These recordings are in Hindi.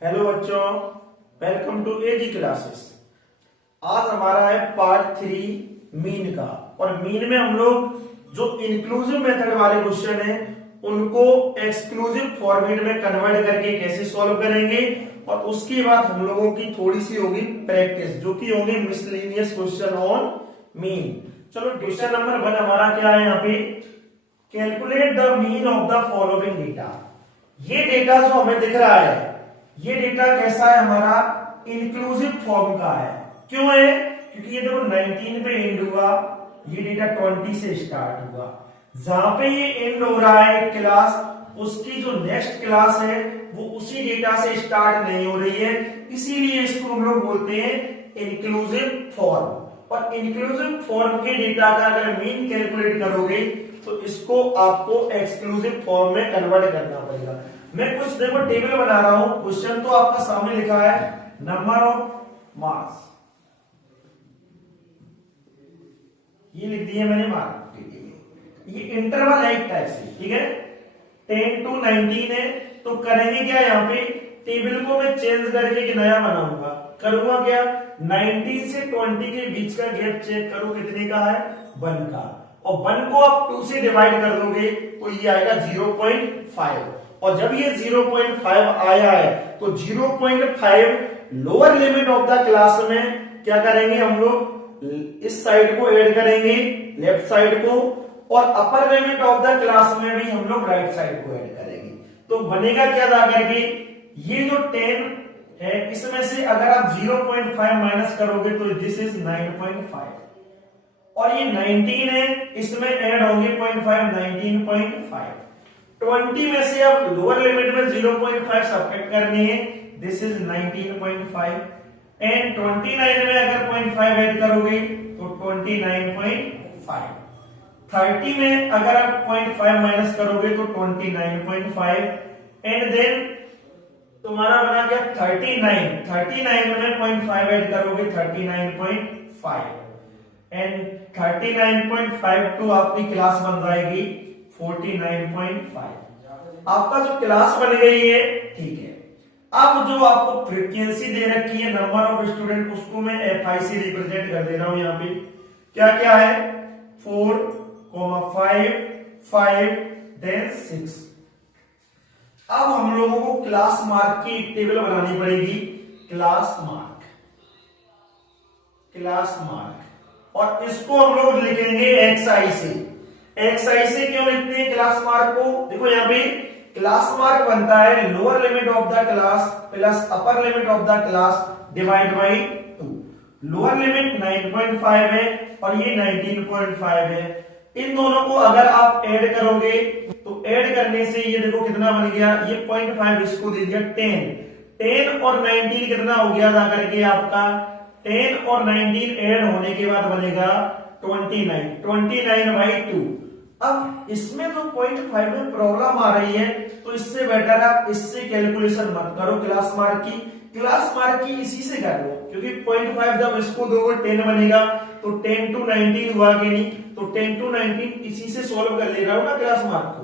हेलो बच्चों, वेलकम टू एजी क्लासेस। आज हमारा है पार्ट 3 मीन का। और मीन में हम लोग जो इंक्लूसिव मेथड वाले क्वेश्चन हैं उनको एक्सक्लूसिव फॉर्मेट में कन्वर्ट करके कैसे सॉल्व करेंगे, और उसके बाद हम लोगों की थोड़ी सी होगी प्रैक्टिस जो कि होगी मिसलेनियस क्वेश्चन ऑन मीन। चलो क्वेश्चन नंबर 1 हमारा क्या है यहाँ पे, calculate the mean of the following data. ये डेटा जो हमें दिख रहा है, ये डेटा कैसा है, हमारा इंक्लूसिव फॉर्म का है। क्यों है? क्योंकि ये देखो 19 पे एंड हुआ, ये डेटा 20 से स्टार्ट हुआ। जहां पे ये एंड हो रहा है क्लास, उसकी जो नेक्स्ट क्लास है वो उसी डेटा से स्टार्ट नहीं हो रही है, इसीलिए इसको हम लोग बोलते हैं इंक्लूसिव फॉर्म। और इंक्लूसिव फॉर्म के डेटा का अगर मीन कैलकुलेट करोगे तो इसको आपको एक्सक्लूसिव फॉर्म में कन्वर्ट करना पड़ेगा। मैं कुछ देखो टेबल बना रहा हूं, क्वेश्चन तो आपका सामने लिखा है नंबर ऑफ मार्क्स, ये लिख दिए मैंने मार्क। ये इंटरवल है एक टाइप से, ठीक है। 10 to 19 है, तो करेंगे क्या, यहाँ पे टेबल को मैं चेंज करके एक नया बनाऊंगा। करूंगा क्या, 19 से 20 के बीच का गैप चेक करो कितने का है, 1 का। और 1 को आप 2 से डिवाइड कर दोगे तो ये आएगा 0.5। और जब ये 0.5 आया है तो 0.5 lower limit of the class में क्या करेंगे हम लोग, इस साइड को ऐड करेंगे, लेफ्ट साइड को, और upper limit of the class में भी हम लोग राइट साइड को ऐड करेंगे। तो बनेगा क्या जा करके, ये जो 10 है इसमें से अगर आप 0.5 माइनस करोगे तो दिस इज 9.5, और ये 19 है इसमें ऐड होंगे 0.5, 19.5। 20 में से अब लोअर लिमिट में 0.5 सब्ट्रैक्ट करनी है, दिस इज 19.5, एंड 29 में अगर 0.5 ऐड करोगे तो 29.5। 30 में अगर आप 0.5 माइनस करोगे तो 29.5, एंड देन तुम्हारा बना गया 39 में 0.5 ऐड करोगे 39.5, एंड 39.5 टू आपकी क्लास बन जाएगी 49.5। आपका जो क्लास बन गई है, ठीक है। अब जो आपको फ्रीक्वेंसी दे रखी है नंबर ऑफ स्टूडेंट, उसको मैं FI से रिप्रेजेंट कर दे रहा हूं। यहाँ पे क्या क्या है, 4, 5, 5, then 6। अब हम लोगों को क्लास मार्क की टेबल बनानी पड़ेगी, क्लास मार्क, और इसको हम लोग लिखेंगे XI से। XI से क्यों लिखते हैं क्लास मार्क को, देखो यहाँ पे क्लास मार्क बनता है lower limit of the class plus upper limit of the class divide by 2। Lower limit 9.5 है और ये 19.5 है। इन दोनों को अगर आप ऐड करोगे तो ऐड करने से ये देखो कितना बन गया, ये 0.5 इसको दे दिया 10 और 19 कितना हो गया जा करके आपका, 10 और 19 ऐड होने के बाद बनेगा 29/2। अब इसमें तो 0.5 में प्रॉब्लम आ रही है, तो इससे बेटर आप इससे कैलकुलेशन मत करो क्लास मार्क की। क्लास मार्क की इसी से कर लो, क्योंकि 0.5 जब इसको दोगे 10 बनेगा, तो 10 to 19 हुआ कि नहीं, तो 10 to 19 इसी से सॉल्व कर ले रहा हूं ना क्लास मार्क को।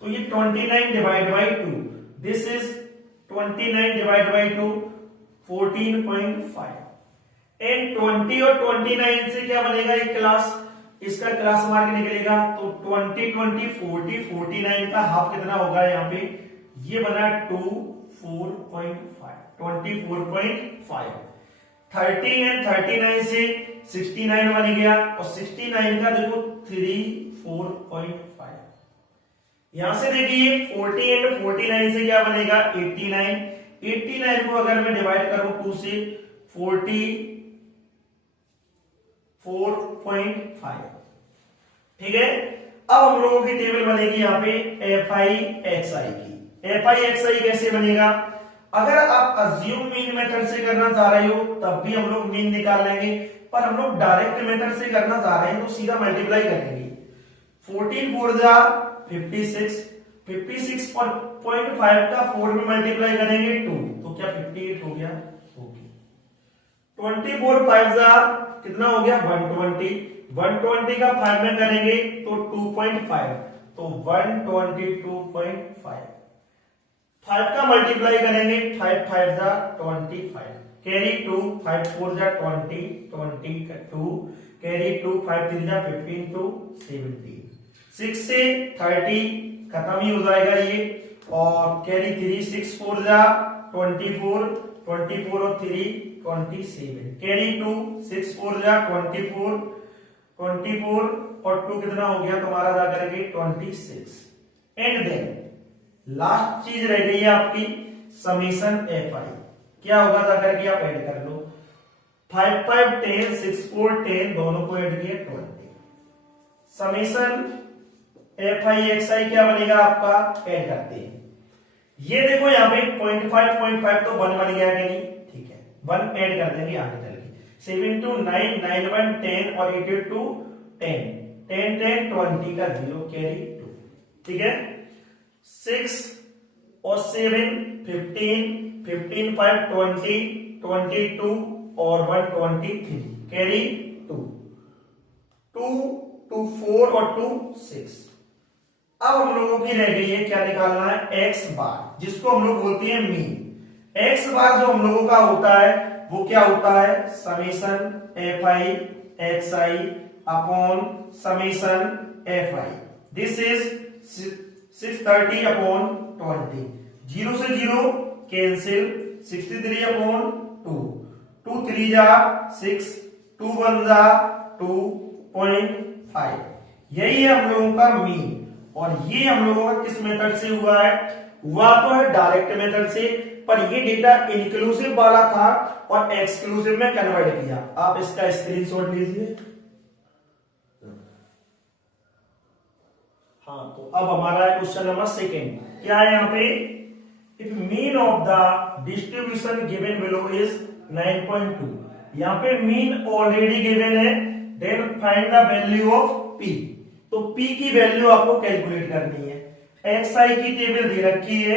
तो ये 29 divide by 2, this is 29 divide by 2, 14.5, and 20 और 29 से क्या बनेगा, एक क्लास, इसका क्लास मार्क निकलेगा। तो 20, 20, 40, 49 का हाफ कितना होगा यहाँ पे, ये बना 24.5, 24.5। 30 एंड 39 से 69 बन गया, और 69 का देखो 34.5। यहां से देखिए 40 एंड 49 से क्या बनेगा, 89 को अगर मैं डिवाइड करूं 2 से, 44.5, ठीक है। अब हम लोगों की टेबल बनेगी यहाँ पे FI/XI की। FI/XI कैसे बनेगा, अगर आप अज्यूम मीन मेथड से करना चाह रहे हो तब भी हम लोग मीन निकाल लेंगे, पर हम लोग डायरेक्ट मेथड से करना चाह रहे हैं तो सीधा मल्टीप्लाई करेंगे। 14 4 जा 56 और 0.5 का 4 में मल्टीप्लाई करेंगे 2, तो क्या 58 हो गया, 24 5 जा कितना हो गया, 120 का 5 में करेंगे तो 2.5, तो 122.5। 5 का मल्टीप्लाई करेंगे, 5 5 जा 25, कैरी 2, 5 4 जा 20, 22, कैरी 2, 5 3 जा 15 to 17, 6 से 30 खत्म ही हो जाएगा ये, और कैरी 3, 6 4 जा 24, 24 और 3 27, कैरी 2, 6 4 जा 24, 24 और 2 कितना हो गया तुम्हारा जा करके 26, एंड देन लास्ट चीज रह गई है आपकी समेशन एफ आई। क्या होगा जा करके आप ऐड कर लो, 5 5 10, 6 4 10, दोनों को ऐड किया 20, समेशन एफ आई एक्स आई क्या बनेगा आपका, ऐड करते हैं। ये देखो यहाँ पे 0.5 तो 1 बन गया कि नहीं, ठीक है 1 ऐड कर देंगे आगे चल के, 7 2 9 9 1 10 और 8 2 10 10 10 20 का 0 कैरी 2, ठीक है 6 और 7 15 15 5 20 22 और 1 23 कैरी 2 2 2 4 और 2 6। अब हम लोगों की रह गई है क्या निकालना है, एक्स बार, जिसको हम लोग बोलते हैं मीन। एक्स बार जो हम लोगों का होता है वो क्या होता है, summation F I X I upon summation F I, this is 630 upon 20, 0 से 0 कैंसिल, 63 अपॉन 2, 2 3 जा 6, 2 1 जा 2.5, यही है हम लोगों का मीन। और ये हम लोगों का किस मेथड से हुआ है, हुआ तो है डायरेक्ट मेथड से, पर ये डेटा इंक्लूसिव वाला था और एक्सक्लूसिव में कन्वर्ट किया। आप इसका स्क्रीनशॉट लीजिए। हाँ, तो अब हमारा क्वेश्चन नंबर 2 क्या है यहाँ पे, if mean of the distribution given below is 9.2, यहाँ पे मीन ऑलरेडी गिवन है, then find the value of P. तो P की वैल्यू आपको कैलकुलेट करनी है, XI की टेबल दे रखी है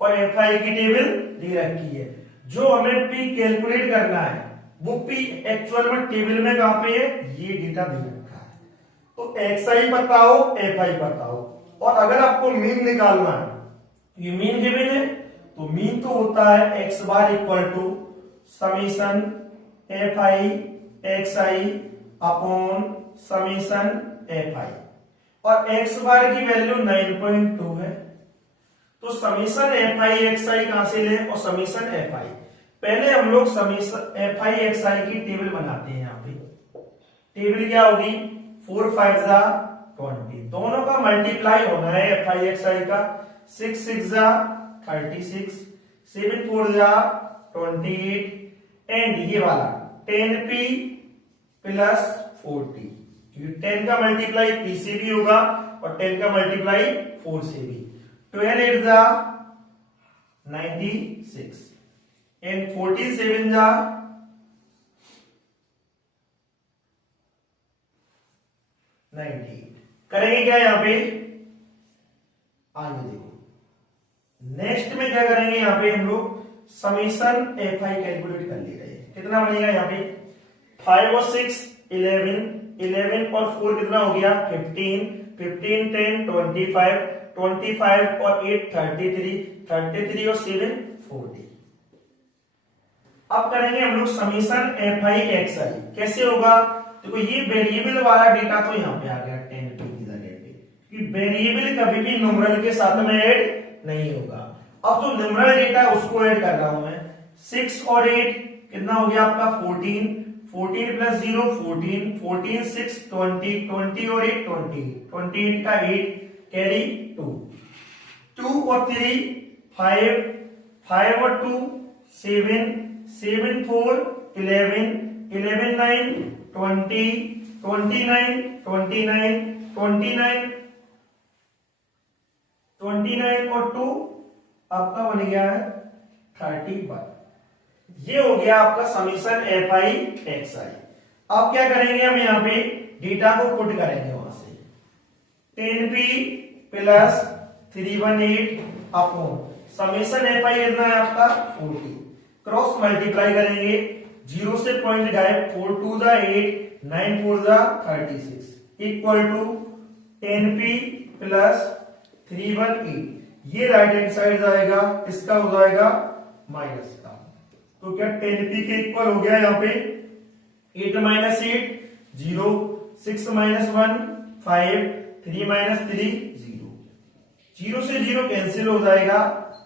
और FI की टेबल दे रखी है। जो हमें P कैलकुलेट करना है वो P एक्चुअल में टेबल में कहां पे है, ये डेटा दे रखा है। तो XI बताओ, FI बताओ, और अगर आपको मीन निकालना है, ये मीन गिवन है तो मीन तो होता है x bar equal to summation FI XI upon summation FI, और x बार की वैल्यू 9.2 है, तो summation F I X I कहां से ले, और समीशन एफ आई, पहले हम लोग समीशन एफ आई एक्स आई की टेबल बनाते हैं। यहाँ पे टेबल क्या होगी, 4 5 जा 20, दोनों का मल्टीप्लाई होना है एफ आई एक्स आई का, 6 6 जा 36, 7 4 जा 28, एंड ये वाला 10p प्लस 40, 10 का मल्टीप्लाई p से भी होगा और 10 का मल्टीप्लाई 4 से भी, 12 8 जा 96 एंड 14 7 जा 98। करेंगे क्या यहाँ पे, आगे देखो नेक्स्ट में क्या करेंगे, यहाँ पे हम लोग समेशन एफ आई कैलकुलेट कर ले रहे हैं। कितना बनेगा यहाँ पे, 5 और 6 11, 11 और 4 कितना हो गया 15, 15 10 25, 25 और 8 33, 33 और 7 40। अब करेंगे हम लोग समीशन एफ आई एक्स आई, कैसे होगा, देखो ये वेरिएबल वाला डेटा तो यहाँ पे आ गया 10 की जगह पे, कि वेरिएबल कभी भी न्यूमरल के साथ में ऐड नहीं होगा। अब जो न्यूमरल डेटा है उसको ऐड कर रहा हूं मैं, 6 और 8 कितना हो गया आपका 14, 14 प्लस 0 14, 14 6 20, 20 और 8 28, 28 का 8 कैरी 2, 2 और 3 5, 5 और 2 7, 7 4 11, 11 9 20, 29 29 29 29 और 2 आपका बन गया है 31। ये हो गया आपका समीशन एफ आई एक्स आई। अब क्या करेंगे हम यहाँ पे डेटा को पुट करेंगे वहां से, 10p plus 318 upon summation F आई कितना है आपका 40, क्रॉस मल्टीप्लाई करेंगे, 0 से पॉइंट गायब, 4 2 जा 8, 9 4 जा 36 इक्वल टू 10p प्लस 318। ये राइट हैंड साइड जाएगा, इसका हो जाएगा माइनस का। तो क्या 10p के इक्वल हो गया यहाँ पे 8 माइनस 8 0, 6 माइनस 1 5, 3 माइनस 3 0, 0 से 0 कैंसिल हो जाएगा,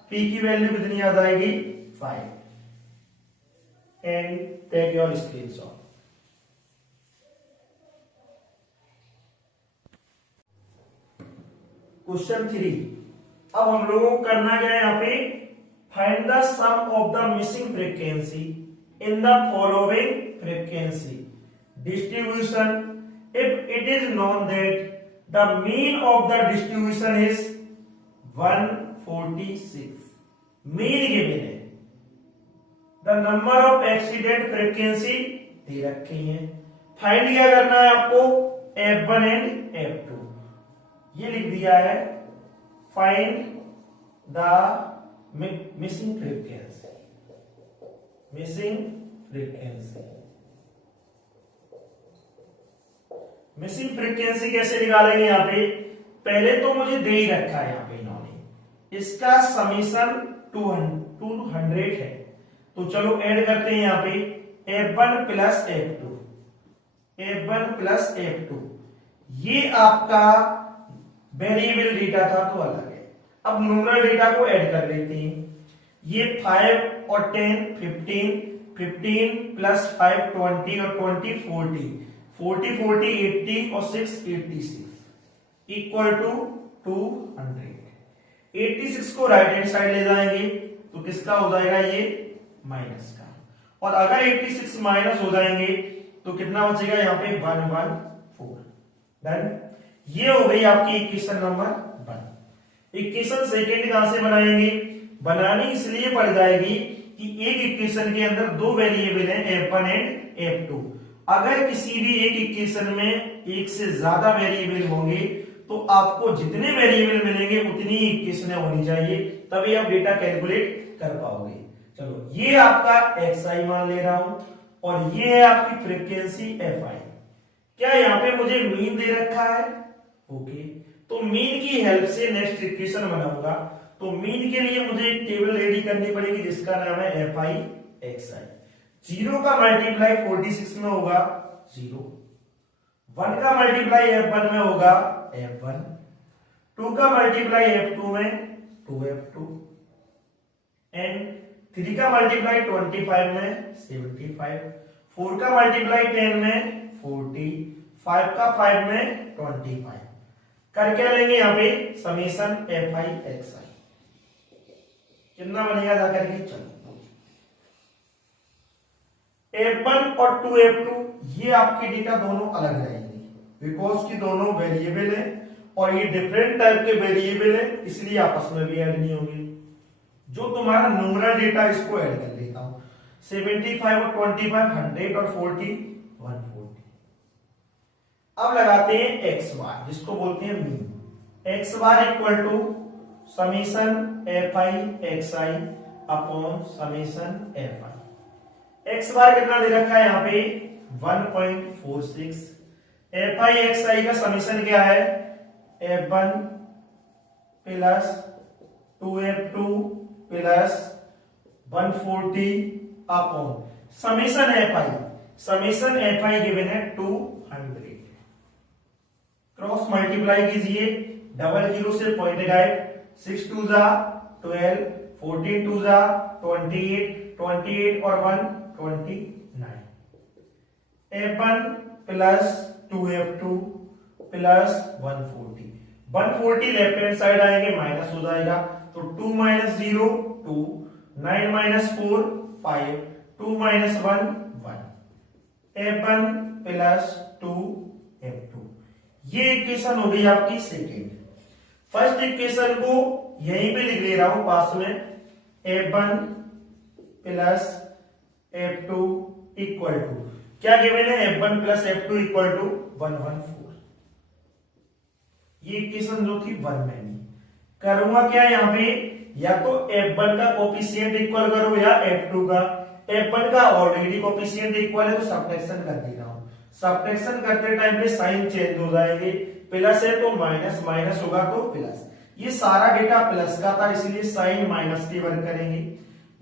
p की वैल्यू कितनी आ जाएगी 5। And take your screenshot. Question 3, अब हम लोगों को करना क्या है यहाँ पे, find the sum of the missing frequency in the following frequency distribution if it is known that the mean of the distribution is 146। Mean given है, the number of accident frequency दे रखे हैं, फाइंड क्या करना है आपको, F1 एंड F2 ये लिख दिया है, find the missing frequency, missing frequency. Missing frequency कैसे निकालेंगे यहाँ पे, पहले तो मुझे दे ही रखा है यहाँ पे इन्होंने, इसका समीशन 200 है, तो चलो ऐड करते हैं यहाँ पे F1 plus F2, F1 plus F2, ये आपका वेरिएबल डेटा था तो अलग है। अब न्यूमरल डेटा को ऐड कर लेते हैं, ये 5 और 10 15, 15 प्लस 5 20 और 20 40, 40 40 80 और 6 86 इक्वल टू 200। 86 को राइट हैंड साइड ले जाएंगे तो किसका हो जाएगा, ये माइनस का, और अगर 86 माइनस हो जाएंगे तो कितना बचेगा यहाँ पे 114। डन, ये हो गई आपकी इक्वेशन नंबर 1। इक्वेशन सेकेंड कहां से बनाएंगे, बनानी इसलिए पड़ जाएगी कि एक इक्वेशन के अंदर दो वेरिएबल हैं F1 एंड F2। अगर किसी भी एक इक्वेशन में एक से ज्यादा वेरिएबल होंगे तो आपको जितने वेरिएबल मिलेंगे उतनी ही इक्वेशनें होनी चाहिए, तभी आप डेटा कैलकुलेट कर पाओगे। चलो ये आपका xi मान ले रहा हूं और ये है आपकी फ्रीक्वेंसी fi। क्या यहाँ पे मुझे मीन दे रखा है, ओके, तो मीन की हेल्प से नेक्स्ट इक्वेशन बनाऊंगा। तो मीन के लिए मुझे एक टेबल रेडी करनी पड़ेगी जिसका नाम है fi xi। 0 का मल्टीप्लाई 46 में होगा 0, 1 का मल्टीप्लाई F1 में होगा F1, 2 का मल्टीप्लाई F2 में 2F2, एंड 3 का मल्टीप्लाई 25 में 75, 4 का मल्टीप्लाई 10 में 40, 5 का 5 में 25। कर क्या लेंगे यहाँ पे, समीशन fi xi कितना बनेगा जाकर के, चलो F1 और 2F2 ये आपके डेटा दोनों अलग रहेंगे, बिकॉज की दोनों वेरिएबल है और ये डिफरेंट टाइप के वेरिएबल है, इसलिए आपस में भी ऐड नहीं होंगे। जो तुम्हारा न्यूमरल डेटा इसको ऐड कर लेता हूं, 75 और 25 100 और 40 140। अब लगाते हैं x बार, जिसको बोलते हैं mean. x bar equal to summation fi xi upon summation fi। x bar कितना दे रखा है यहाँ पे 1.46। fi xi का समीशन क्या है, f1 plus 2f2 plus 140 upon summation fi। Summation fi given है 200। क्रॉस मल्टीप्लाई कीजिए, डबल जीरो से पॉइंट गायब, 6 2 जा 12, 14 2 जा 28, 28 और 1 29। F1 plus 2F2 plus 140, 140 left hand side आएंगे माइनस हो जाएगा, तो 2 minus 0 2, 9 minus 4 5, 2 minus 1 1। F1 plus 2F2, ये इक्वेशन हो गई आपकी सेकेंड। फर्स्ट इक्वेशन को यहीं पे लिख ले रहा हूं पास में, F1 plus F2 equal to क्या गिवन है, F1 plus F2 equal to 114। ये इक्वेशन जो थी 1 में नहीं, करूंगा क्या यहाँ पे, या तो F1 का कोफिशिएंट इक्वल करो या F2 का। F1 का ऑलरेडी कोफिशिएंट इक्वल है तो सब्ट्रैक्शन कर दे रहा हूं। सब्ट्रैक्शन करते टाइम पे साइन चेंज हो जाएंगे, प्लस है तो माइनस, माइनस होगा तो प्लस। ये सारा डेटा प्लस का था इसलिए साइन माइनस के वर्क करेंगे।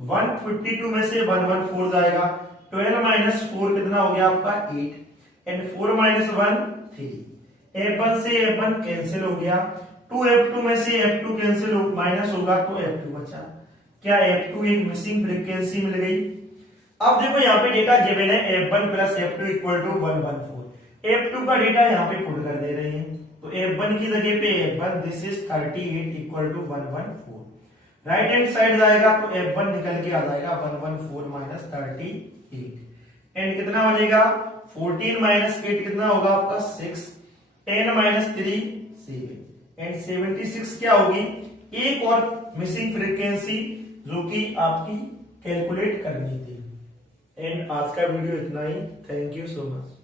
152 में से 114 जाएगा, 12 माइनस 4 कितना हो गया आपका 8 एंड 4 माइनस 1 3। F1 से F1 कैंसिल हो गया, 2F2 में से F2 कैंसिल माइनस होगा तो F2 बचा। क्या F2 एक मिसिंग फ्रीक्वेंसी मिल गई। अब देखो यहाँ पे डेटा गिवन है F1 plus F2 equal to 114। F2 का डेटा यहाँ पे पुट कर दे रहे हैं तो F1 की जगह पे F1 this is 38 equal to 114। Right hand side जाएगा तो F1 निकल के आ जाएगा 114 माइनस 38 एंड कितना बनेगा 14 माइनस 8 कितना होगा आपका 6, 10 माइनस 3 7 एंड 76 क्या होगी एक और मिसिंग फ्रीक्वेंसी जो कि आपकी कैलकुलेट करनी थी। एंड आज का वीडियो इतना ही। Thank you so much.